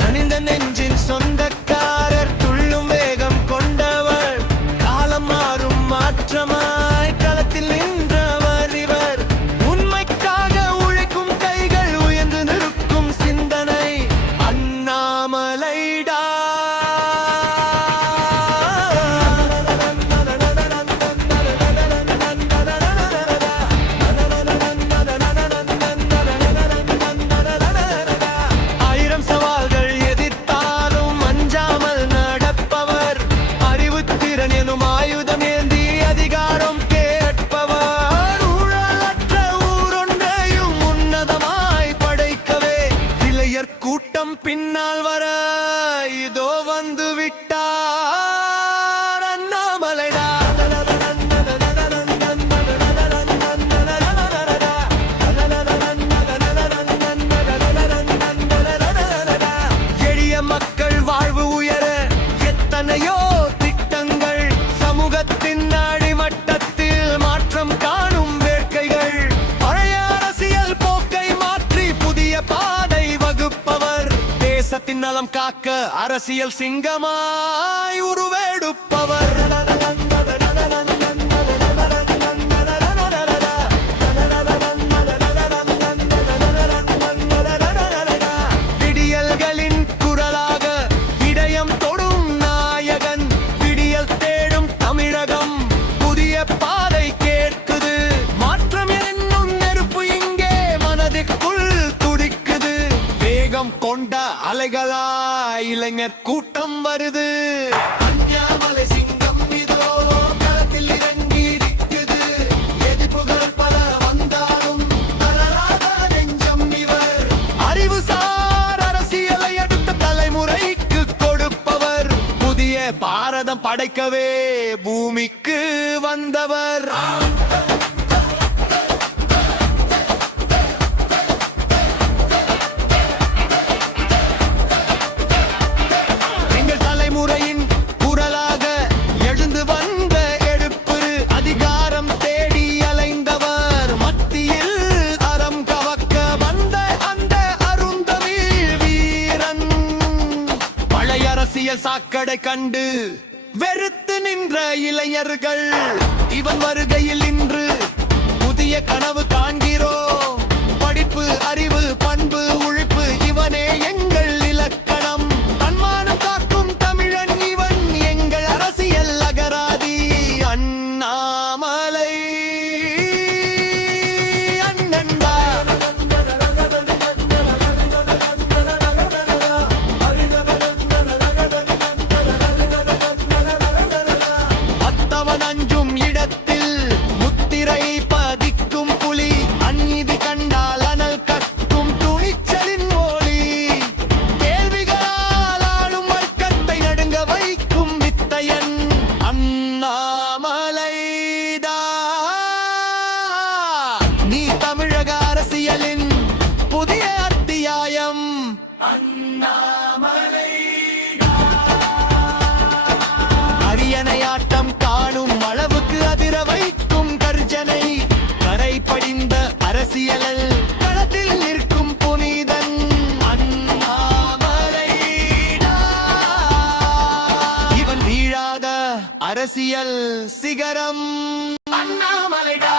தனிந்த நெஞ்சின் சொந்தக்காரர் துள்ளும் வேகம் கொண்டவர் காலம் மாறும் மாற்றமாய் களத்தில் நின்றவர் இவர் உண்மைக்காக உழைக்கும் கைகள் உயர்ந்து நிற்கும் சிந்தனை அண்ணாமலைடா. ஆயிரம் சவால்கள் எதிர்த்தாலும் அஞ்சாமல் நடப்பவர் அறிவுத்திறன் எனும் ஆயுதம் ஏந்தி அதிகாரம் கேட்பவர் ஊழலற்ற ஊரொன்றையும் உன்னதமாய் படைக்கவே இளையர் கூட்டம் பின்னால் வர இதோ வந்து விட்டார் அண்ணாமலைடா. எளிய மக்கள் வாழ்வு உயர எத்தனையோ திட்டங்கள் சமூகத்தின் அடிமட்டத்தில் மாற்றம் காணும் வேட்கைகள் பழைய அரசியல் போக்கை மாற்றி புதிய பாதை வகுப்பவர் தேசத்தின் நலம் காக்க அரசியல் சிங்கமாய் உருவெடுப்பவர். விடியல்களின் குரலாக இதயம் தொடும் நாயகன் விடியல் தேடும் தமிழகம் புதிய பாதை கேட்குது மாற்றம் என்னும் நெருப்பு இங்கே மனதிற்குள் துடிக்குது வேகம் கொண்ட அலைகளா இளைஞர் கூட்டம் வருது அண்ணாமலை சிங்கம் இதோ களத்தில் இறங்கி நிற்குது எதிர்ப்புகள் பல வந்தாலும் தளராத நெஞ்சம் இவர் அறிவுசார் அரசியலை அடுத்த தலைமுறைக்கு கொடுப்பவர் புதிய பாரதம் படைக்கவே பூமிக்கு வந்தவர். எங்கள் தலைமுறையின் குரலாக எழுந்து வந்த எடுப்பு அதிகாரம் தேடி அலைந்தவர் மத்தியில் அறம் கவக்க வந்த அந்த அருந்தமிழ் வீரன் பழைய அரசியல் சாக்கடை கண்டு வெறுத்து நின்ற இளைஞர்கள் இவன் வருகையில் இன்று புதிய கனவு காண்கிறோம் படிப்பு அறிவு பண்பு உழைப்பு இவனே எங்கள் இலக்கணம் தன்மானம் காக்கும் தமிழன் இவன் எங்கள் அரசியல் அகராதி அண்ணாமலை அண்ணன்டா. அத்தவன் அஞ்சும் இடத்தில் முத்திரை பதிக்கும் புலி அநீதி கண்டால் அனல் கக்கும் துணிச்சலின் ஒளி கேள்விகளால் ஆளும் வர்க்கத்தை நடுங்க வைக்கும் வித்தையன் அண்ணாமலைடா. நீ தமிழக அரசியலின் புதிய அத்தியாயம் அண்ணாமலைடா. அரியணையாட்டம் காணும் அளவுக்கு அதிர வைக்கும் கர்ஜனை கரை படிந்த அரசியலில் களத்தில் நிற்கும் புனிதன் அண்ணாமலைடா. இவன் வீழாத அரசியல் சிகரம் அண்ணாமலைடா.